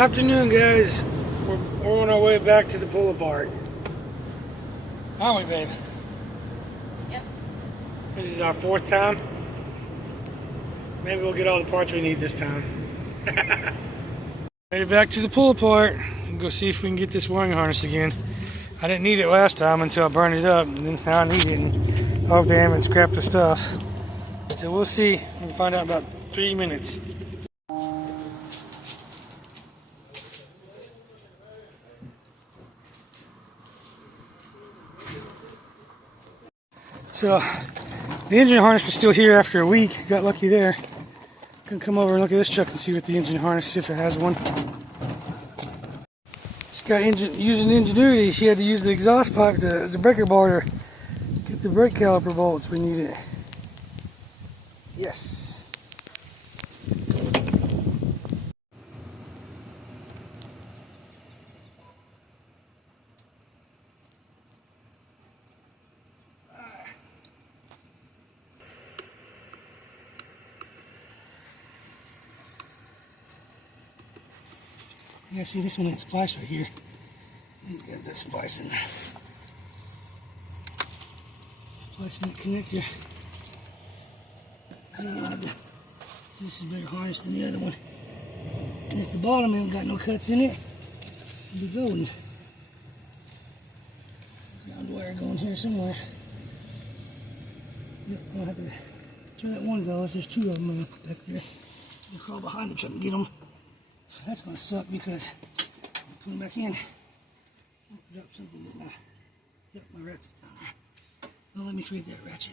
Afternoon, guys. We're on our way back to the pull apart. Aren't we, babe? Yep. This is our fourth time. Maybe we'll get all the parts we need this time. Made it back to the pull apart. Go see if we can get this wiring harness again. I didn't need it last time until I burned it up, and then now I need it. And hope they haven't scrapped the stuff. So we'll see. We'll find out in about 3 minutes. So the engine harness was still here after a week. Got lucky there. Gonna come over and look at this truck and see what the engine harness, see if it has one. She's got using ingenuity. She had to use the exhaust pipe, the breaker bar, to get the brake caliper bolts. We need it. Yes. Yeah, see, this one ain't spliced right here. You got that splicing. Splicing the connector. This is better harness than the other one. And if the bottom ain't got no cuts in it, it'll be golden. Ground wire going here somewhere. Yep, I'll have to throw that one goes. There's two of them back there. I'll crawl behind the truck and get them. That's going to suck because I put them back in. Drop something in there. Yep, my ratchet's down there. Well, let me trade that ratchet.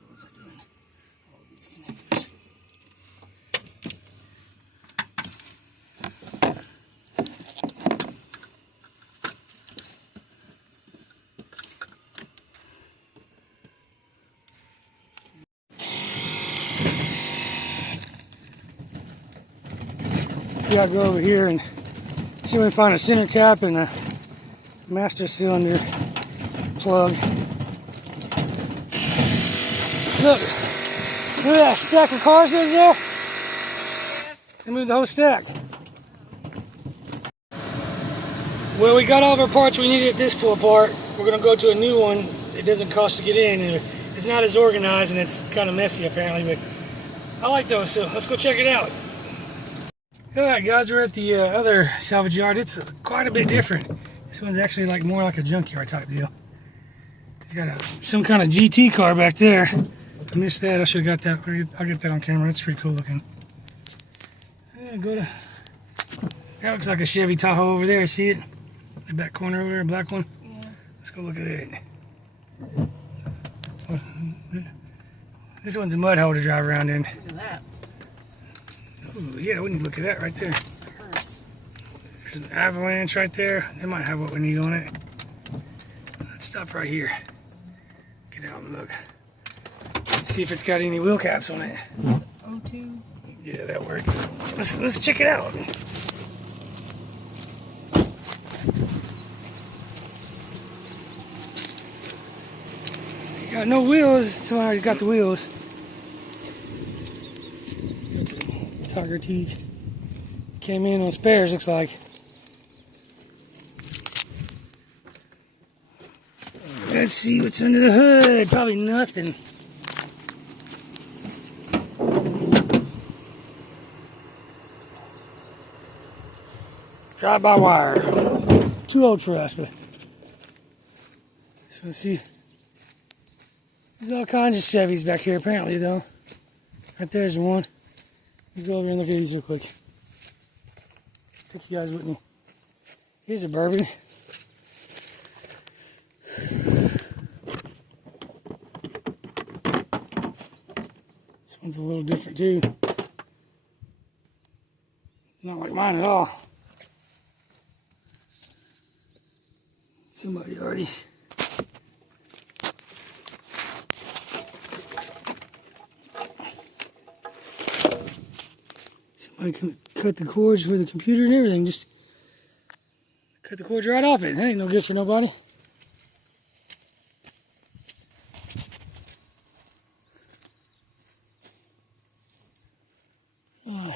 What was I doing? All of these connectors. We gotta go over here and see if we can find a center cap and a master cylinder plug. Look at that stack of cars that's there. They moved the whole stack. Well, we got all of our parts we needed at this pull apart. We're gonna go to a new one. It doesn't cost to get in. It's not as organized and it's kind of messy apparently, but I like those, so let's go check it out. Alright guys, we're at the other salvage yard. It's quite a bit different. This one's actually more like a junkyard type deal. It's got some kind of GT car back there. I missed that. I should have got that. I'll get that on camera. It's pretty cool looking. Yeah, that looks like a Chevy Tahoe over there. See it? The back corner over there, black one. Yeah. Let's go look at it. This one's a mud hole to drive around in. Look at that. Ooh, yeah, we need to look at that right there. It's a hearse. There's an avalanche right there. It might have what we need on it. Let's stop right here. Get out and look. See if it's got any wheel caps on it. This is O2. Yeah, that worked. Let's check it out. You got no wheels. Somebody got the wheels. Tiger teeth. Came in on spares, looks like. Let's see what's under the hood. Probably nothing. Drive-by-wire. Too old for us, but. So let's see. There's all kinds of Chevys back here, apparently, though. Right there's one. Let's go over and look at these real quick. Take you guys with me. Here's a Bourbon. This one's a little different too. Not like mine at all. Somebody already. I can cut the cords for the computer and everything. Just cut the cords right off it. That ain't no good for nobody. Oh,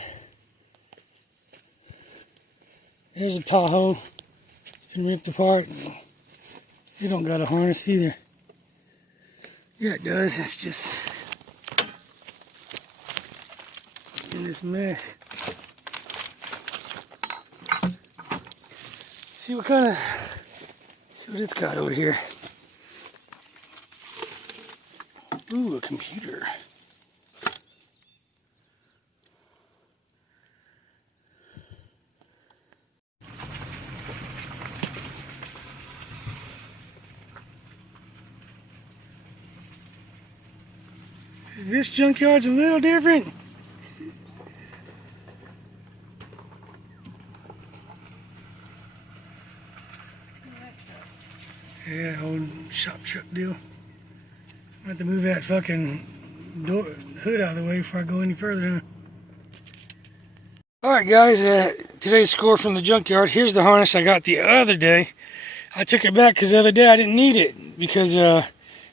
There's a Tahoe. It's been ripped apart. It don't got a harness either. Yeah, it does. It's just in this mess. See what it's got over here. Ooh, a computer. This junkyard's a little different. Yeah, old shop truck deal. I have to move that fucking hood out of the way before I go any further. Alright guys, today's score from the junkyard. Here's the harness I got the other day. I took it back because the other day I didn't need it because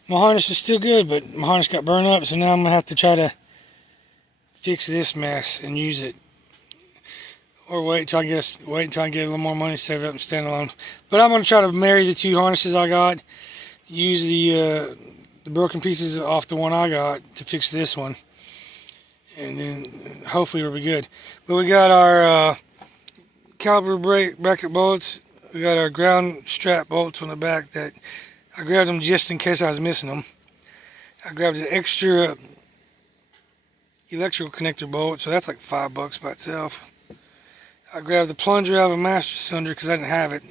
my harness was still good, but my harness got burned up, so now I'm going to have to try to fix this mess and use it. Or wait until I get a little more money saved up and stand alone. But I'm going to try to marry the two harnesses I got. Use the broken pieces off the one I got to fix this one. And then hopefully we'll be good. But we got our caliper bracket bolts. We got our ground strap bolts on the back that I grabbed them just in case I was missing them. I grabbed an extra electrical connector bolt, so that's like $5 by itself. I grabbed the plunger out of a master cylinder because I didn't have it.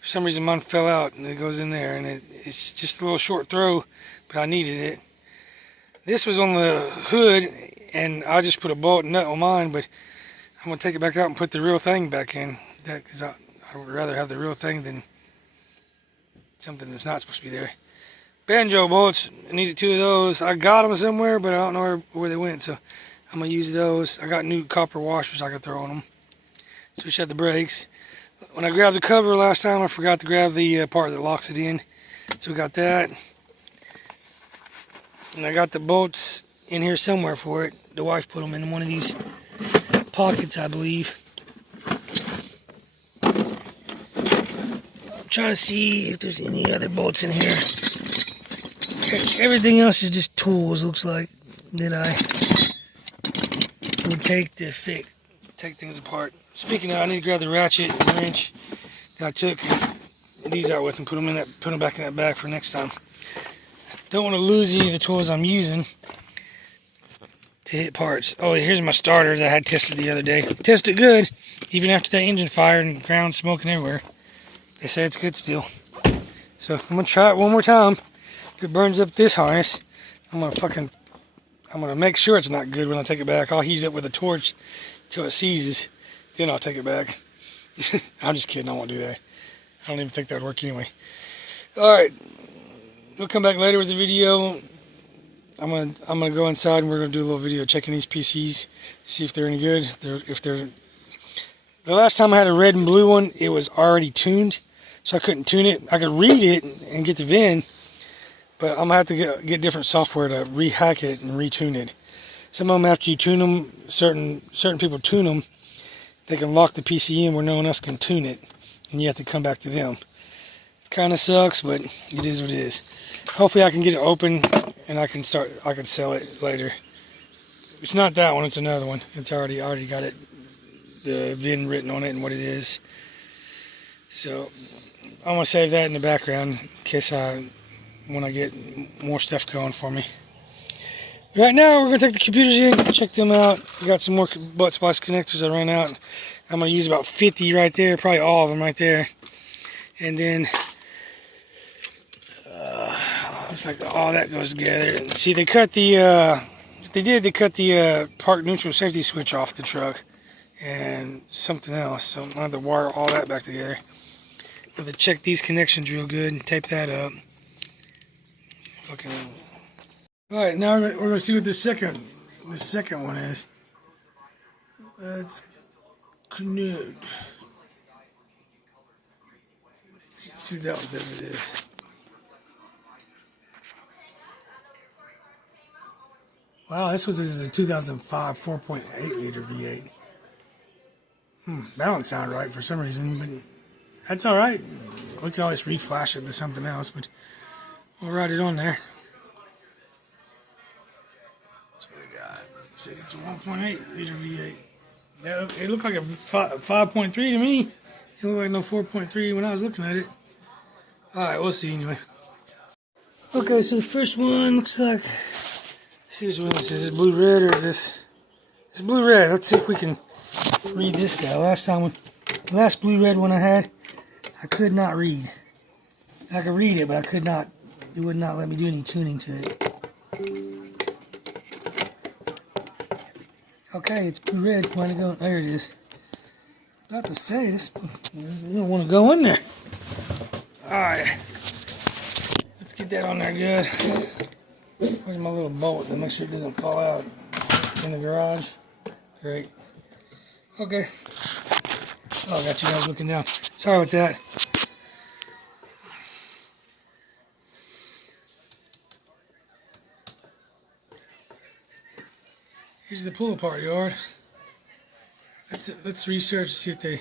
For some reason mine fell out and it goes in there, and it's just a little short throw, but I needed it. This was on the hood and I just put a bolt and nut on mine, but I'm going to take it back out and put the real thing back in, because I would rather have the real thing than something that's not supposed to be there. Banjo bolts, I needed 2 of those. I got them somewhere, but I don't know where they went, so I'm going to use those. I got new copper washers I could throw on them. Switch out the brakes. When I grabbed the cover last time, I forgot to grab the part that locks it in. So we got that. And I got the bolts in here somewhere for it. The wife put them in one of these pockets, I believe. I'm trying to see if there's any other bolts in here. Everything else is just tools, looks like, that I would take to take things apart. Speaking of, I need to grab the ratchet and wrench that I took these out with and put them back in that bag for next time. Don't want to lose any of the tools I'm using to hit parts. Oh, here's my starter that I had tested the other day. Tested good, even after that engine fire and ground smoking everywhere. They say it's good still. So I'm gonna try it one more time. If it burns up this harness, I'm gonna make sure it's not good when I take it back. I'll heat it up with a torch till it seizes. Then I'll take it back. I'm just kidding, I won't do that. I don't even think that would work anyway. Alright, we'll come back later with the video. I'm gonna go inside and we're gonna do a little video checking these PCs, see if they're any good. The last time I had a red and blue one, it was already tuned, so I couldn't tune it. I could read it and get the VIN, but I'm gonna have to get different software to rehack it and retune it. Some of them, after you tune them, certain people tune them, they can lock the PC in where no one else can tune it, and you have to come back to them. It kind of sucks, but it is what it is. Hopefully I can get it open and I can sell it later. It's not that one, it's another one. It's already got it, the VIN written on it and what it is. So I'm gonna save that in the background in case when I get more stuff going for me. Right now, we're going to take the computers in, check them out. We got some more butt splice connectors I ran out. I'm going to use about 50 right there, probably all of them right there. And then, looks like all that goes together. And see, they cut the, they cut the park neutral safety switch off the truck. And something else, so I'm going to have to wire all that back together. I'm going to check these connections real good and tape that up. Fucking... Alright, now we're going to see what the second one is. Let's connect. See what that one says it is. Wow, this is a 2005 4.8 liter V8. That don't sound right for some reason, but that's all right. We can always reflash it to something else, but we'll write it on there. So we got, it says it's a 1.8 liter V8. Yeah, it looked like a 5.3 to me. It looked like no 4.3 when I was looking at it. All right, we'll see anyway. Okay, so the first one looks like, let's see which one this is. Is this blue red or is this? It's blue red. Let's see if we can read this guy. The last blue red one I had, I could not read. I could read it, but I could not. It would not let me do any tuning to it. Okay, it's blue red. Where'd it go? There it is. About to say this. You don't want to go in there. All right. Let's get that on there good. Where's my little bolt to make sure it doesn't fall out in the garage? Great. Okay. Oh, I got you guys looking down. Sorry about that. Here's the pull apart yard. Let's research, see if they.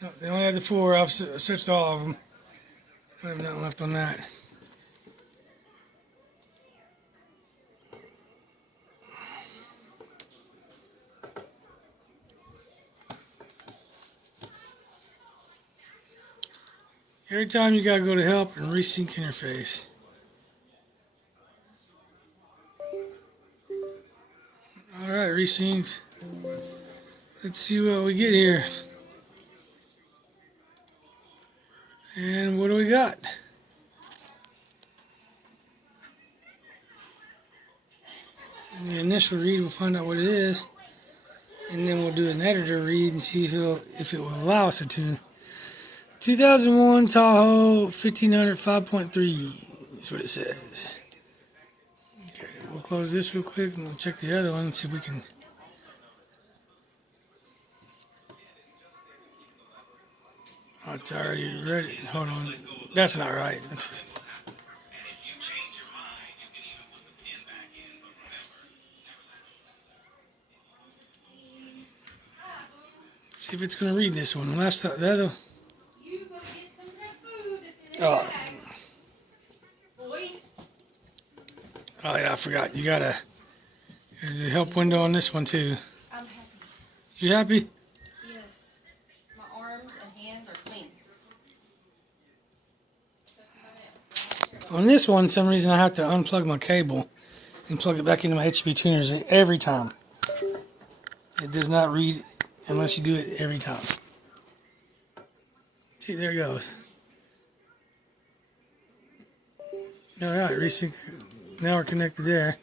No, they only had the 4. I've searched all of them. I have nothing left on that. Every time you gotta go to help and resync interface. Alright, resynced. Let's see what we get here. And what do we got? In the initial read, we'll find out what it is. And then we'll do an editor read and see if it will allow us to tune. 2001 Tahoe 1500 5.3 is what it says. Okay, we'll close this real quick and we'll check the other one and see if we can. Oh, it's already ready. Hold on. That's not right. See if it's going to read this one. Last time, the other. Oh. Oh yeah, I forgot. You gotta. There's a help window on this one too. I'm happy. You happy? Yes. My arms and hands are clean. On this one, some reason I have to unplug my cable and plug it back into my HB tuners every time. It does not read unless you do it every time. See, there it goes. All right, resync. Now we're connected there.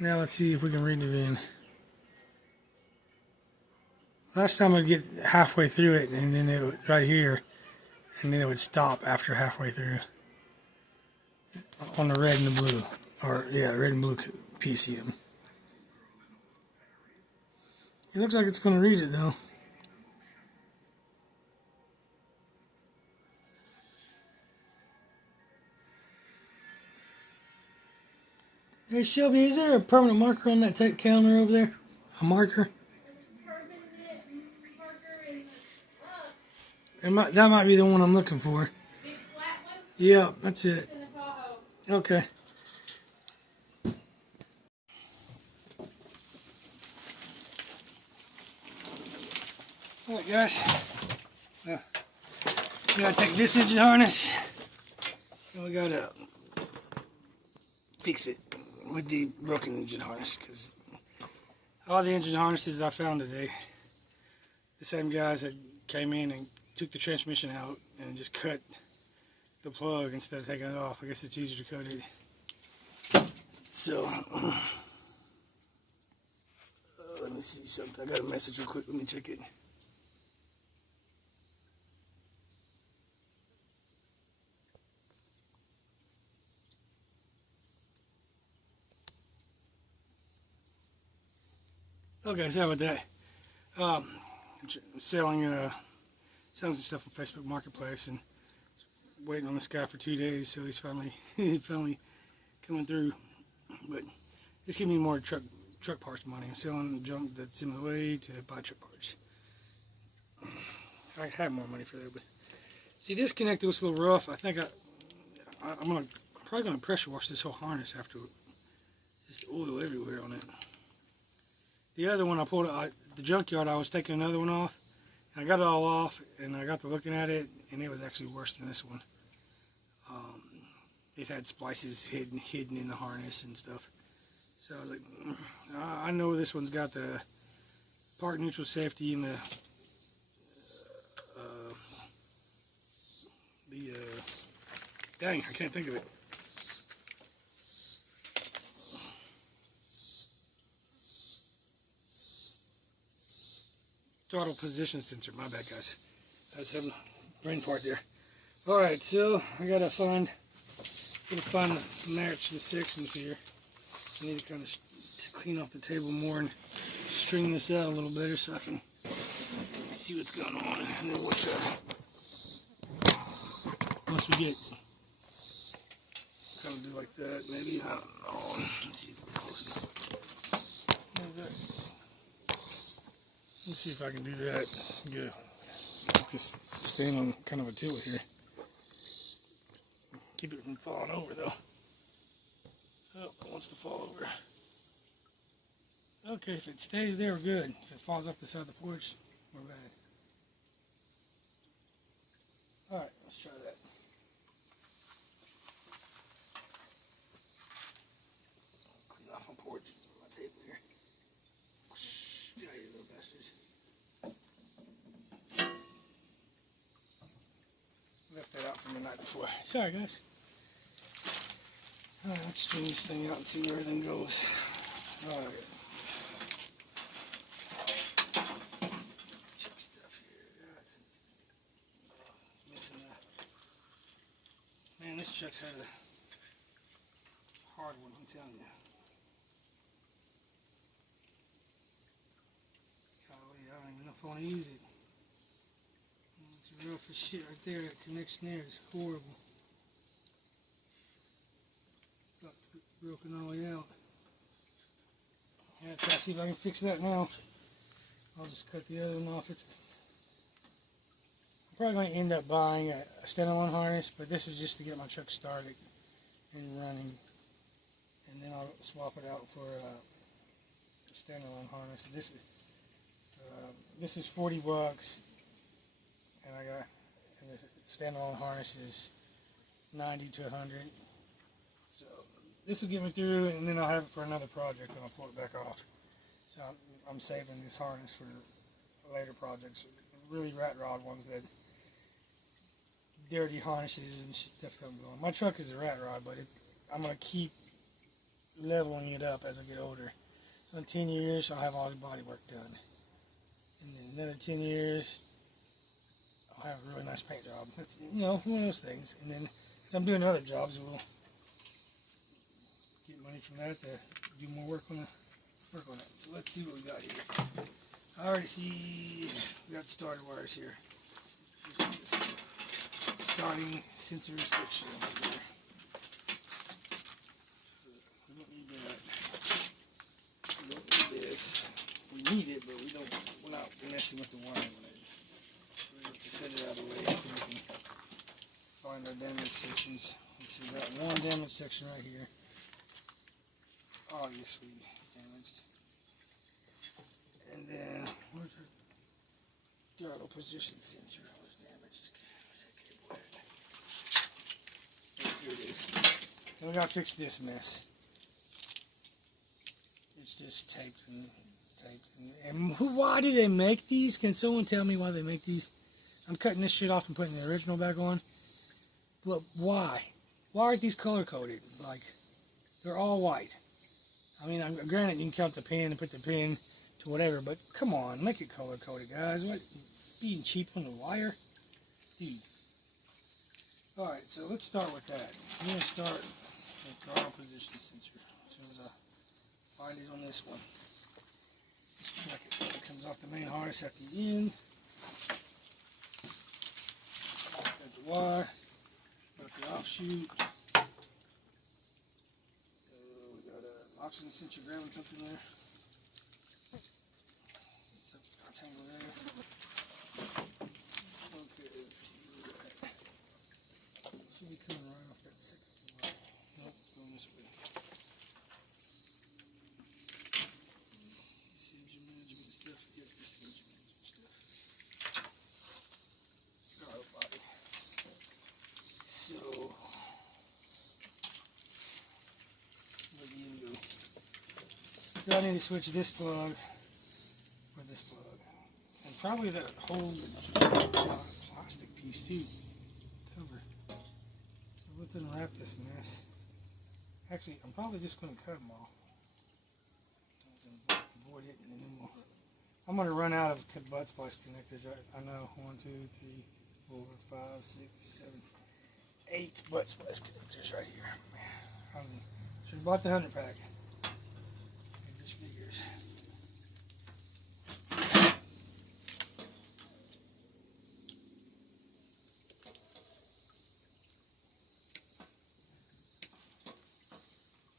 Now let's see if we can read the VIN. Last time I'd get halfway through it, and then it would, right here, and then it would stop after halfway through. On the red and the blue, or yeah, red and blue PCM. It looks like it's going to read it though. Hey Shelby, is there a permanent marker on that tape counter over there? A marker? That might be the one I'm looking for. Big flat one? Yeah, that's it. In the Tahoe. Okay. Alright guys. We gotta take this engine harness and we gotta fix it with the broken engine harness, because all the engine harnesses I found today, the same guys that came in and took the transmission out and just cut the plug instead of taking it off. I guess it's easier to cut it. So let me see something. I got a message real quick. Let me check it. Okay, sorry about that. I'm selling some stuff on Facebook Marketplace, and waiting on this guy for 2 days, so he's finally coming through. But just give me more truck truck parts money. I'm selling junk that's in the way to buy truck parts. I have more money for that, but see, this connector was a little rough. I think I'm probably gonna pressure wash this whole harness after. Just oil everywhere on it. The other one I pulled out the junkyard. I was taking another one off, and I got it all off, and I got to looking at it, and it was actually worse than this one. It had splices hidden in the harness and stuff. So I was like, I know this one's got the part neutral safety and the dang, I can't think of it. Throttle position sensor. My bad, guys. That's some brain part there. All right, so I gotta find match the sections here. I need to kind of clean off the table more and string this out a little better so I can see what's going on. And then once we get kind of do like that, maybe, I don't know. Let's see if we're close enough. Let's see if I can do that. Get this stand on kind of a tilt here. Keep it from falling over though. Oh, it wants to fall over. Okay, if it stays there, we're good. If it falls off the side of the porch, we're bad. Alright, let's try that. Clean off my porch. My table here. Get out of here, little bastards. Left that out from the night before. Sorry, guys. Alright, let's string this thing out and see where everything goes. Alright. Check stuff here. It's missing that. Man, this truck's had a hard one, I'm telling you. Golly, I don't even know if I want to use it. It's rough as shit right there. That connection there is horrible. Broken all the way out. Yeah, try to see if I can fix that now. I'll just cut the other one off. I'm probably going to end up buying a standalone harness, but this is just to get my truck started and running. And then I'll swap it out for a standalone harness. This is $40, and the standalone harness is $90 to $100. This will get me through, and then I'll have it for another project, and I'll pull it back off. So I'm saving this harness for later projects, really rat rod ones that dirty harnesses and stuff come going. My truck is a rat rod, but I'm going to keep leveling it up as I get older. So in 10 years, I'll have all the body work done. And then another 10 years, I'll have a really nice paint job. That's, one of those things. And then, because I'm doing other jobs, we'll get money from that to do more work on it. So let's see what we got here. I already see we got starter wires here. Starting sensor section right there. We don't need that. We don't need this. We need it, but we're not messing with the wiring on it. We have to set it out of the way so we can find our damaged sections. So we got one damaged section right here. Obviously damaged. And then where's our throttle position sensor? Was damaged. Where's that cable at? Here it is. And we gotta fix this mess. It's just taped and taped. And why do they make these? Can someone tell me why they make these? I'm cutting this shit off and putting the original back on. But why? Why aren't these color coded? Like, they're all white. I mean, granted, you can count the pin and put the pin to whatever, but come on, make it color coded, guys. What? Being cheap on the wire? Dude. Alright, so let's start with that. I'm going to start with throttle position sensor. As soon as I find it on this one. Let's check it. It comes off the main harness at the end. Got the wire. Got the offshoot. Oxygen sensor ground something there. rectangle there. Okay, let's see where we're at. Should be coming right off that second one. Nope, going this way. See your management stuff. Yep, this is your management stuff. Alright, body. So, what do you do? So I need to switch this plug for this plug. And probably that whole plastic piece too. Cover. So let's unwrap this mess. Actually, I'm probably just going to cut them all. Avoid hitting the new one. I'm going to run out of butt splice connectors. I know. 1, 2, 3, 4, 5, 6, 7, 8 butt splice connectors right here. I should have bought the 100 pack. It just figures.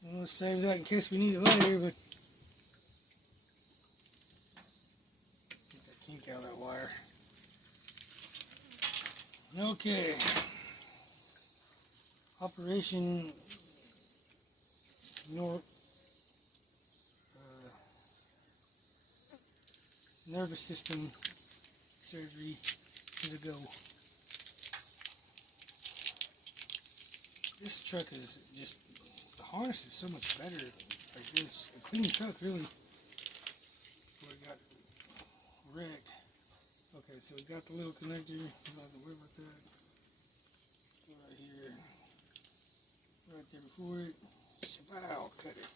And let's save that in case we need it later, but get that kink out of that wire. Okay. Operation nervous system surgery is a go. This truck is just, the harness is so much better like this. A clean truck really, before it got wrecked. Okay, so we got the little connector, I'm not to worry about that. Go right here, right there before it, shabow, cut it.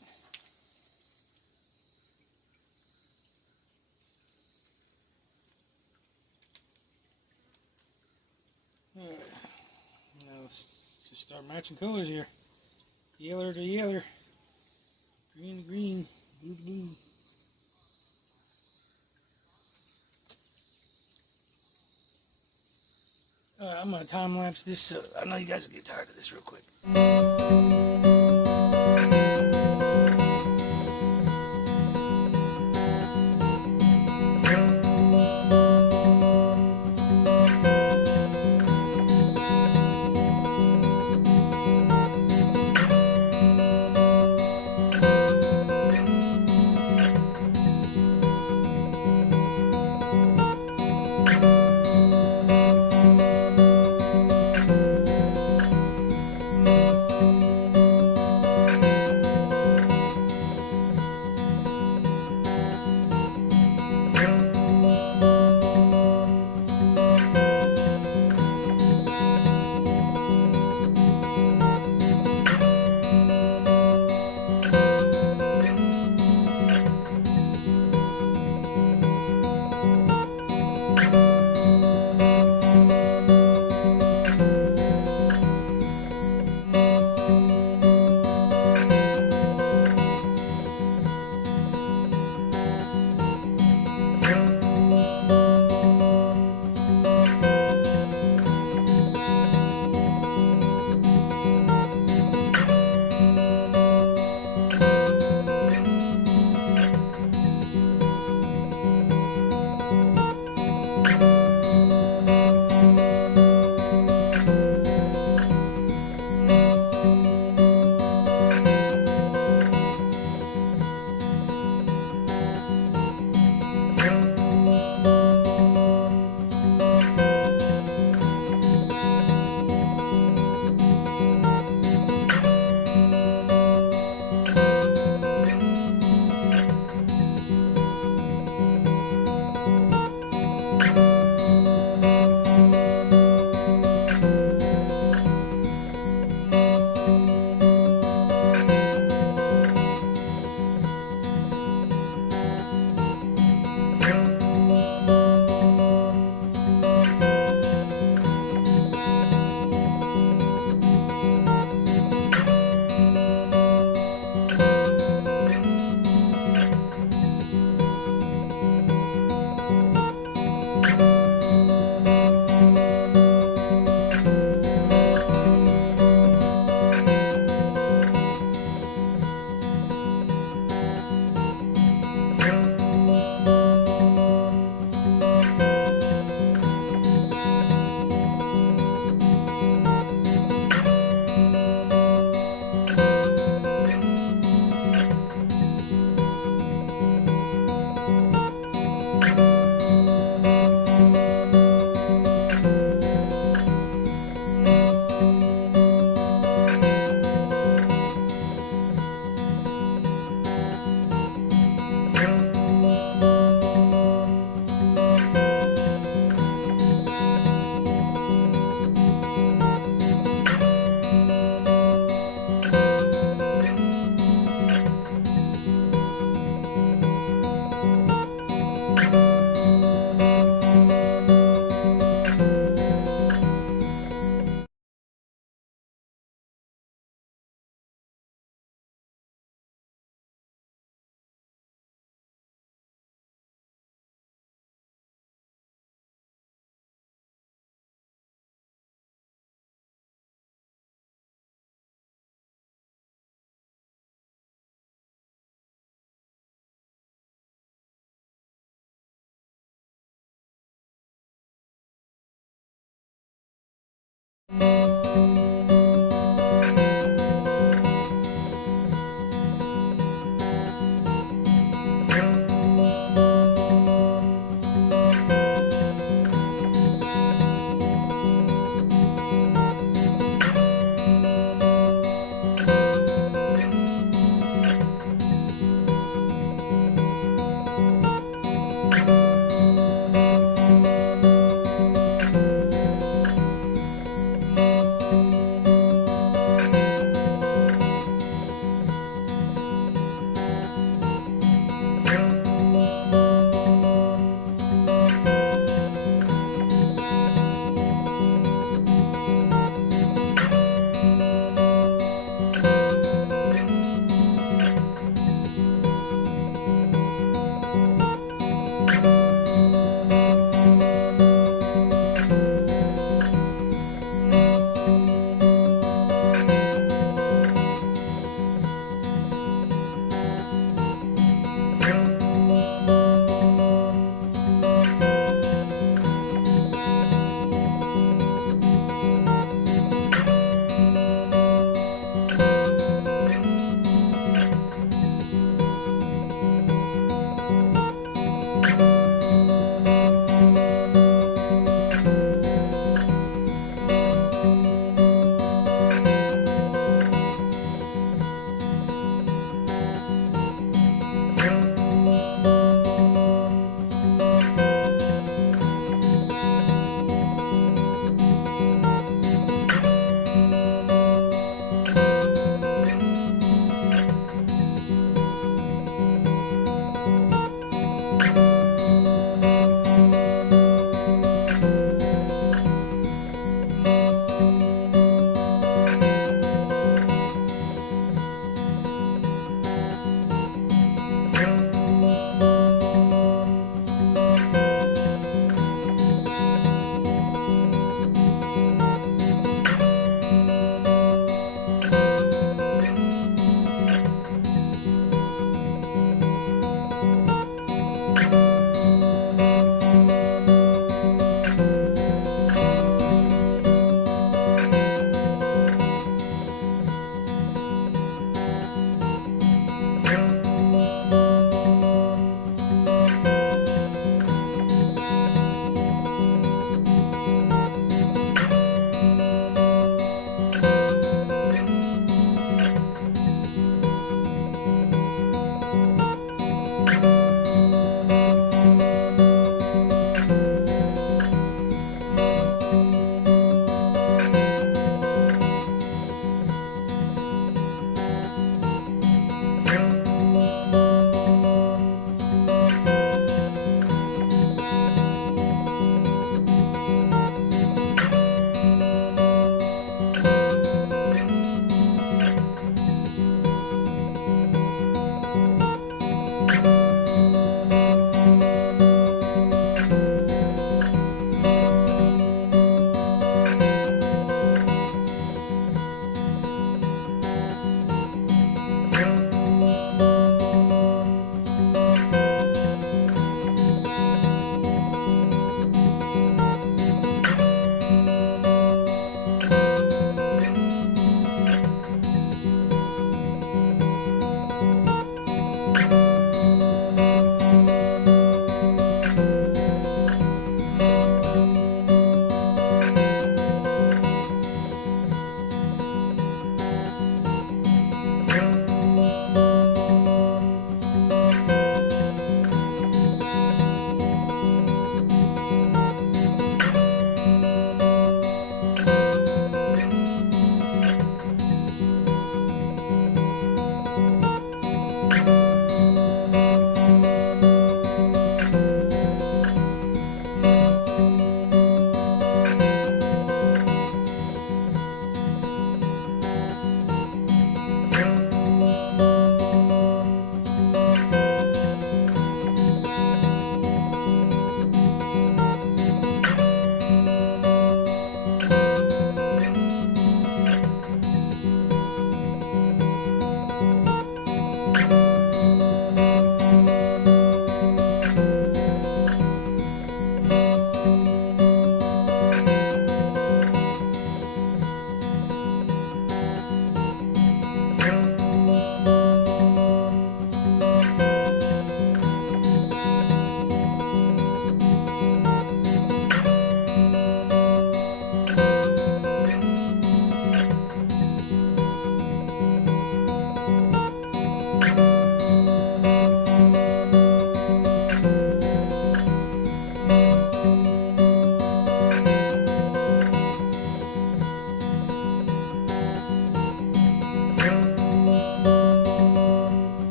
Alright, now let's just start matching colors here. Yellow to yellow, green to green, blue to blue. Alright, I'm going to time lapse this so I know you guys will get tired of this real quick.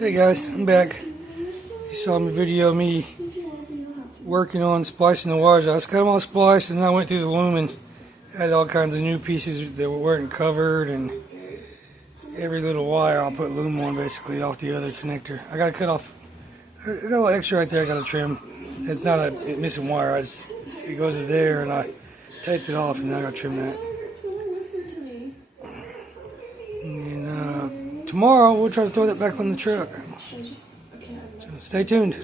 Hey guys, I'm back. You saw my video of me working on splicing the wires. I was kind of all spliced, and then I went through the loom and had all kinds of new pieces that weren't covered, and every little wire I'll put loom on basically off the other connector. I gotta cut off. I got a little extra right there. I gotta trim. It's not a missing wire. It goes to there, and I taped it off, and then I gotta trim that. And tomorrow we'll try to throw that back on the truck. So stay tuned.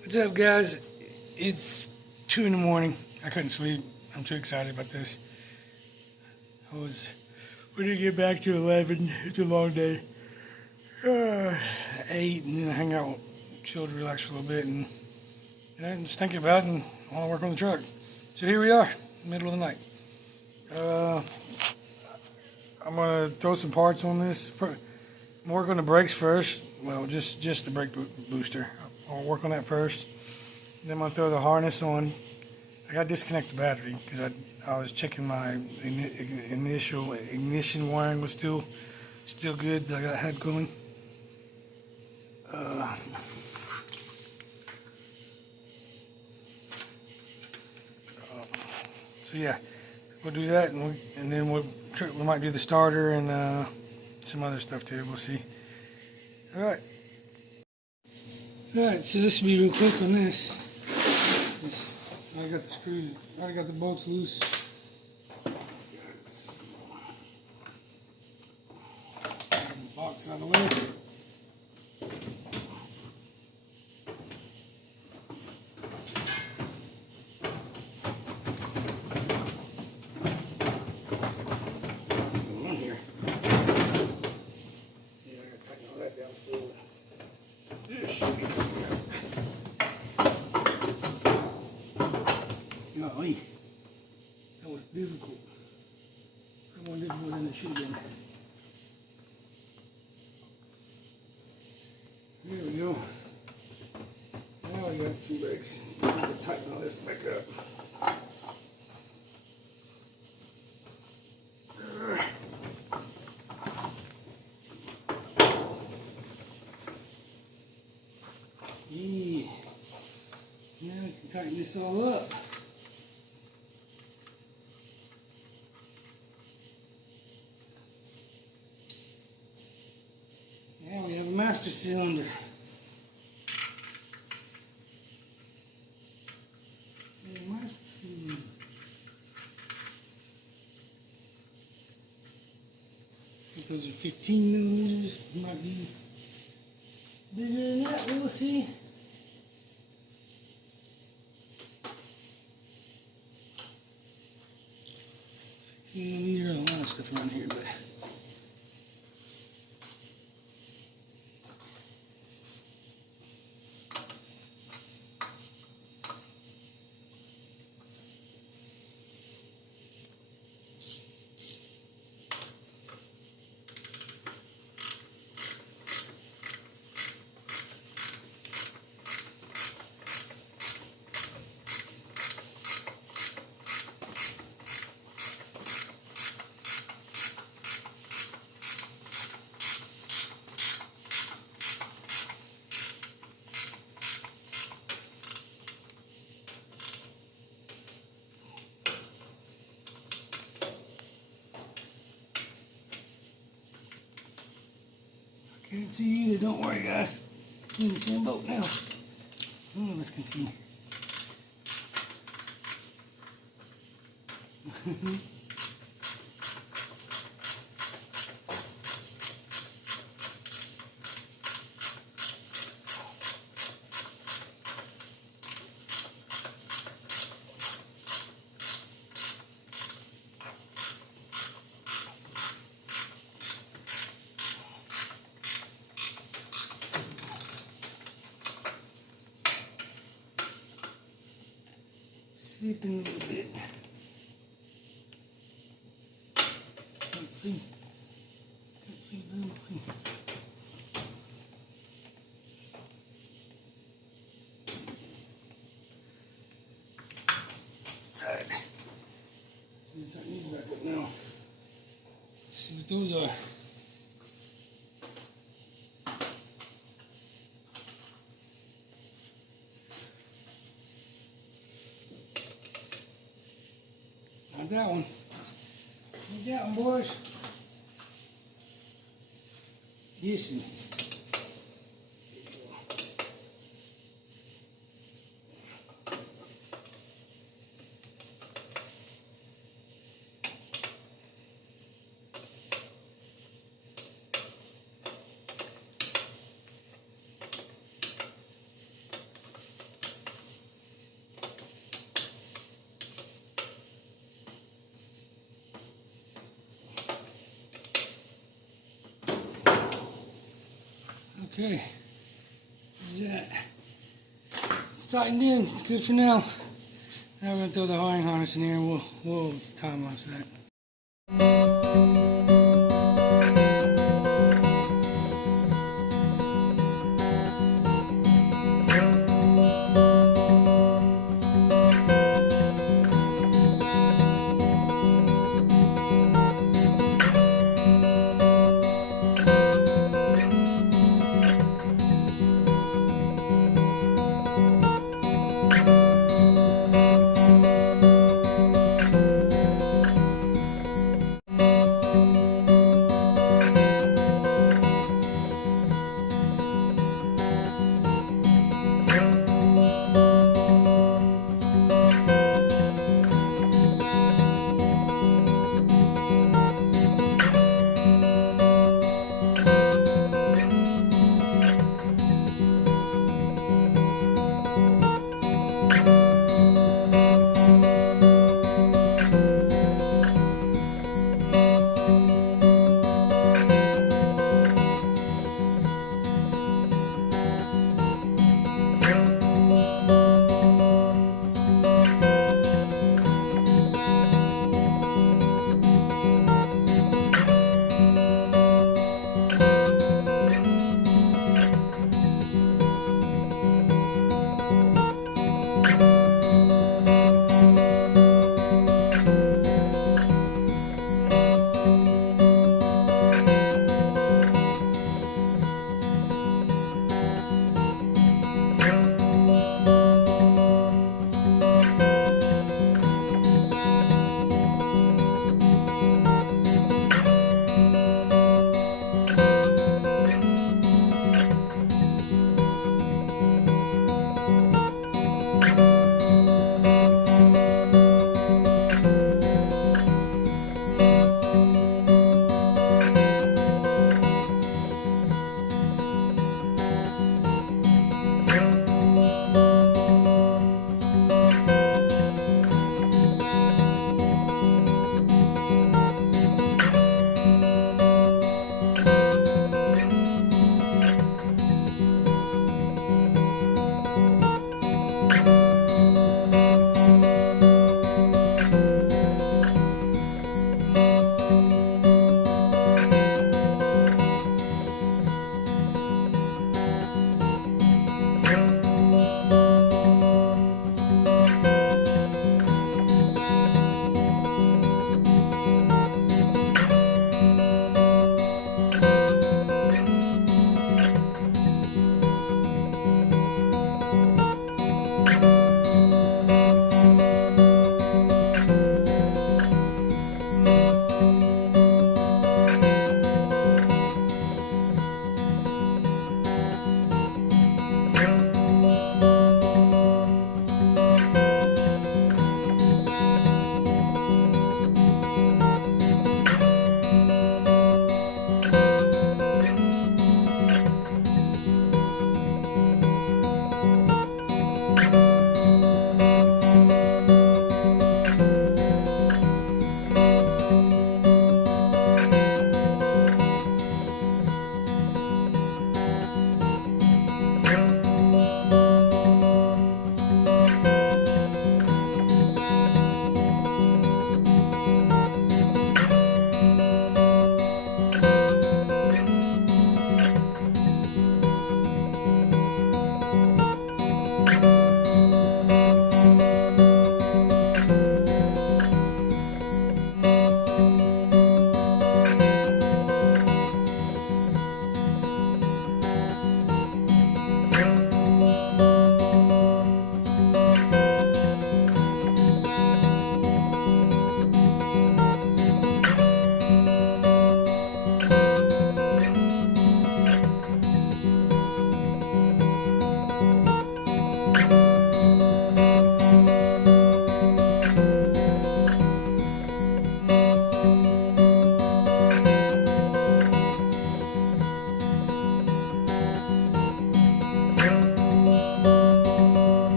What's up, guys? It's 2 in the morning. I couldn't sleep. I'm too excited about this. We didn't get back to 11. It's a long day. 8, and then I hang out, chill, relax for a little bit, and just thinking about it, and I want to work on the truck. So here we are, middle of the night. I'm gonna throw some parts on this. I'm gonna work on the brakes first. Well, just the brake booster. I'll work on that first. Then I'm gonna throw the harness on. I gotta disconnect the battery because I was checking my initial ignition wiring was still good that I had going. So yeah, we'll do that, and then we might do the starter and some other stuff too. We'll see. All right. All right. So this will be real quick on this. I got the screws. I already got the bolts loose. Box out of the way. Golly, that was difficult. That one difficult than it should have been. There we go. Now we got some brakes. I have to tighten all this back up. Yeah. Now we can tighten this all up. Now we have a master cylinder. If those are 15 millimeters, might be bigger than that, we'll see. 15 millimeter, a lot of stuff around here, but can't see either, don't worry guys. I'm in the same boat now. None of us can see. Slipping a little bit. Can't see. Can't see very much. It's tight. So we tighten these back up now. See what those are. Not that one. Not that one, boys. This one. Okay, there's that. It's tightened in, it's good for now. Now we're gonna throw the wiring harness in here and we'll time lapse that.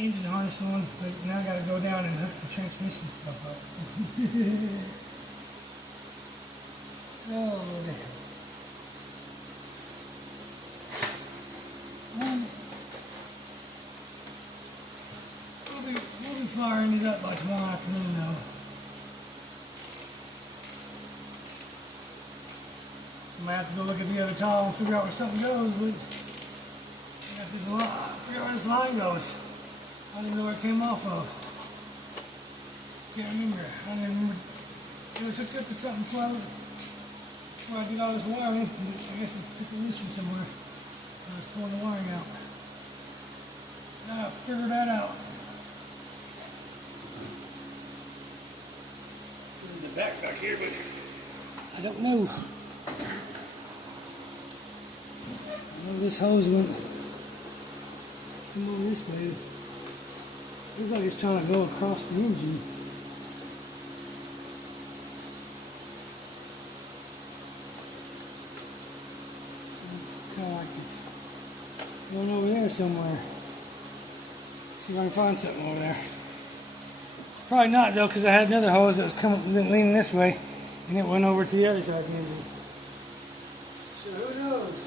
engine harness on, but now I gotta go down and hook the transmission stuff up. Oh, Lord. We'll be firing it up by tomorrow afternoon, though. I might have to go look at the other tile and figure out where something goes, but I got this line, figure out where this line goes. I don't even know where it came off of. Can't remember. I don't even remember. It was hooked up to something before I did all this wiring. I guess it took a loose from somewhere. I was pulling the wiring out. Now I'll figure that out. This is the back here, but I don't know. I know this hose went come over this way. Looks like it's trying to go across the engine. It's kind of like it's going over there somewhere. See if I can find something over there. Probably not though, because I had another hose that was coming leaning this way, and it went over to the other side of the engine. So who knows?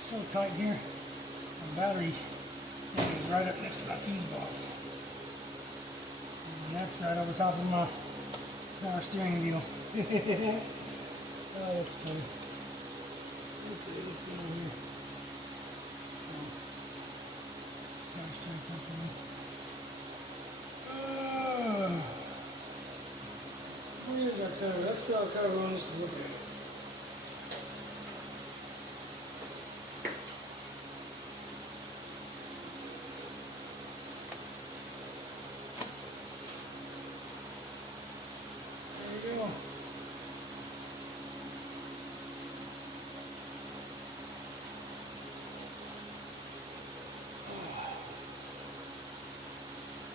So tight here. My battery is right up next to my fuse box. And that's right over top of my power steering wheel. Oh, that's funny. Okay, what's going on here? Oh, power steering company. Where's our cover? Let's throw our cover on just to look at it.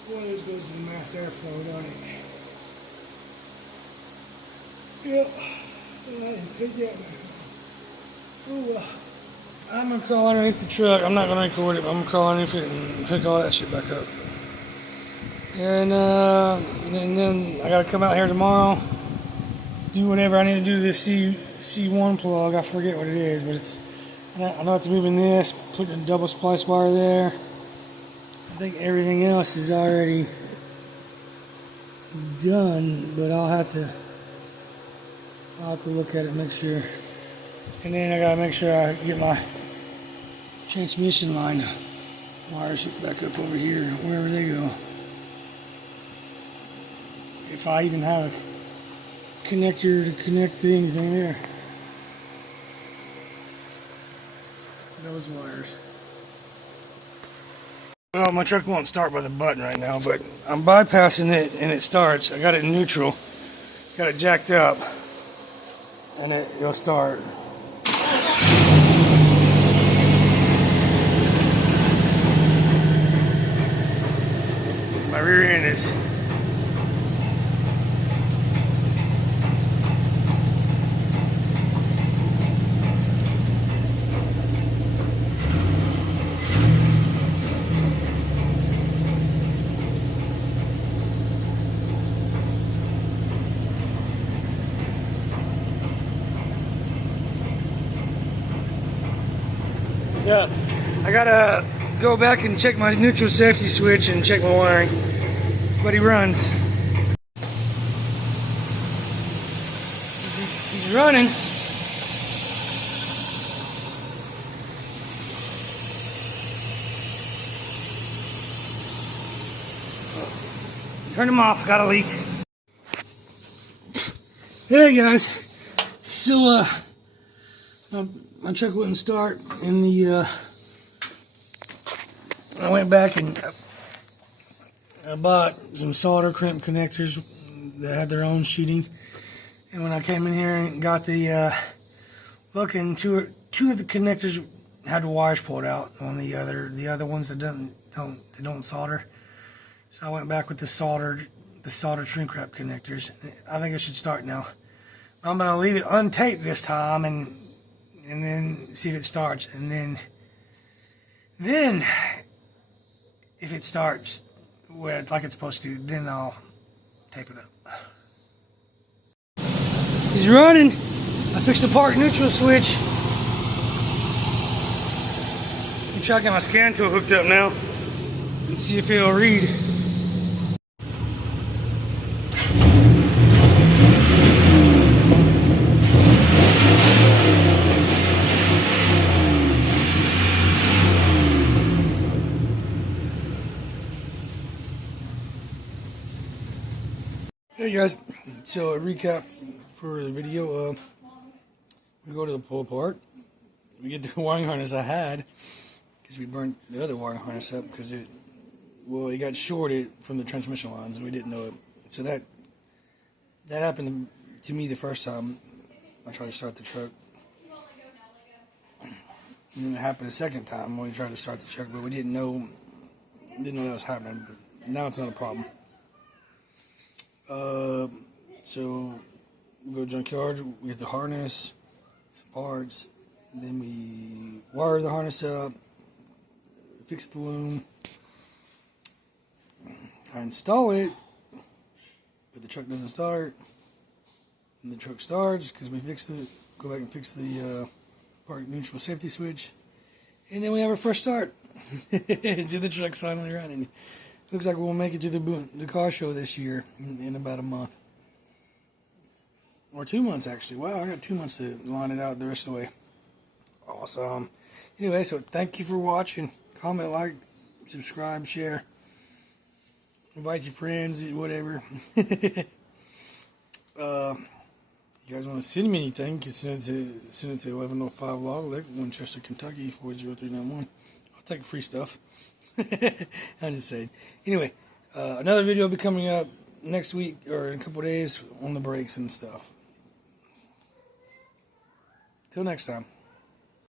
One of those goes to the mass airflow, don't it? Yep. Oh, I'm gonna crawl underneath the truck. I'm not gonna record it, but I'm gonna crawl underneath it and pick all that shit back up. And then I gotta come out here tomorrow, do whatever I need to do to this C1 plug. I forget what it is, but it's. I know it's moving this, putting a double splice wire there. I think everything else is already done, but I'll have to look at it and make sure. And then I gotta make sure I get my transmission line wires back up over here, wherever they go. If I even have a connector to connect to anything there. Those wires. Well, my truck won't start by the button right now, but I'm bypassing it and it starts. I got it in neutral, got it jacked up, and it'll start. My rear end is yeah, I gotta go back and check my neutral safety switch and check my wiring, but he runs. He's running. Turn him off, got a leak. Hey guys, so my truck wouldn't start, and I went back and I bought some solder crimp connectors that had their own sheeting. And when I came in here and got the looking, two of the connectors had the wires pulled out on the other ones that don't solder. So I went back with the soldered shrink wrap connectors. I think it should start now. I'm gonna leave it untaped this time and then see if it starts, and then if it starts where it's like it's supposed to, then I'll tape it up. He's running. I fixed the park neutral switch. I'm trying to get my scan tool hooked up now and see if it'll read. Hey guys, so a recap for the video. We go to the pull apart. We get the wiring harness I had because we burnt the other wiring harness up because it got shorted from the transmission lines and we didn't know it. So that happened to me the first time I tried to start the truck. And then it happened a second time when we tried to start the truck, but we didn't know that was happening. But now it's not a problem. So we go to junkyard, we get the harness, some parts, then we wire the harness up, fix the loom. I install it, but the truck doesn't start. And the truck starts because we go back and fix the park neutral safety switch, and then we have our first start. So the truck's finally running. Looks like we'll make it to the car show this year in about a month. Or 2 months, actually. Wow, I got 2 months to line it out the rest of the way. Awesome. Anyway, so thank you for watching. Comment, like, subscribe, share. Invite your friends, whatever. You guys want to send me anything, you can send it to 1105 Log Lake, Winchester, Kentucky, 40391. I'll take free stuff. I'm just saying. Anyway, another video will be coming up next week or in a couple days on the brakes and stuff. Till next time.